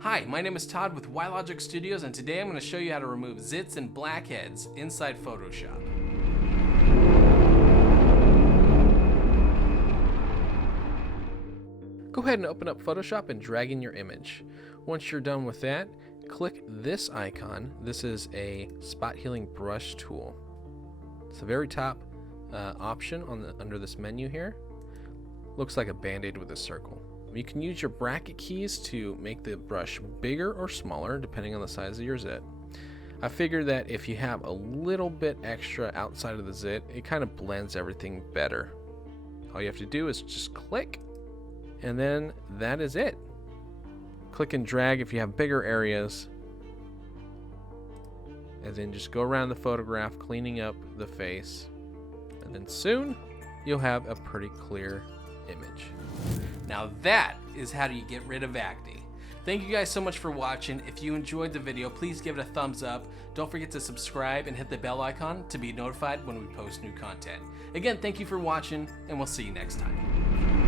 Hi, my name is Todd with WiLogic Studios, and today I'm going to show you how to remove zits and blackheads inside Photoshop. Go ahead and open up Photoshop and drag in your image. Once you're done with that, click this icon. This is a spot healing brush tool. It's the very top option under this menu here. Looks like a band-aid with a circle. You can use your bracket keys to make the brush bigger or smaller depending on the size of your zit. I figured that if you have a little bit extra outside of the zit, it kind of blends everything better. All you have to do is just click, and then that is it. Click and drag if you have bigger areas, and then just go around the photograph cleaning up the face, and then soon you'll have a pretty clear image. Now that is how you get rid of acne. Thank you guys so much for watching. If you enjoyed the video, please give it a thumbs up. Don't forget to subscribe and hit the bell icon to be notified when we post new content. Again, thank you for watching, and we'll see you next time.